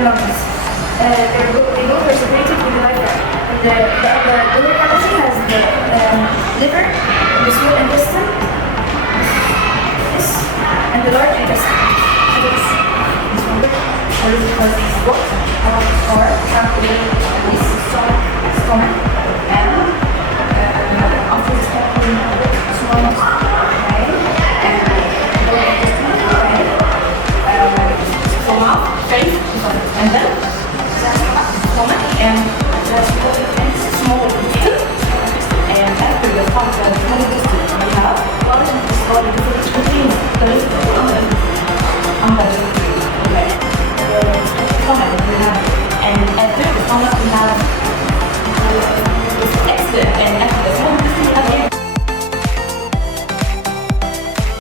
the lungs. They both are separated with the diaphragm. The lower cavity has the liver, the small intestine, this, and the large intestine. This one, or is it called what? Or this stomach, and after the small intestine, and lower intestine, stomach, face, and then stomach, and small intestine, and after the small intestine, we have large intestine, which contains the rest of the okay. Stomach we have, and after the stomach we have exit and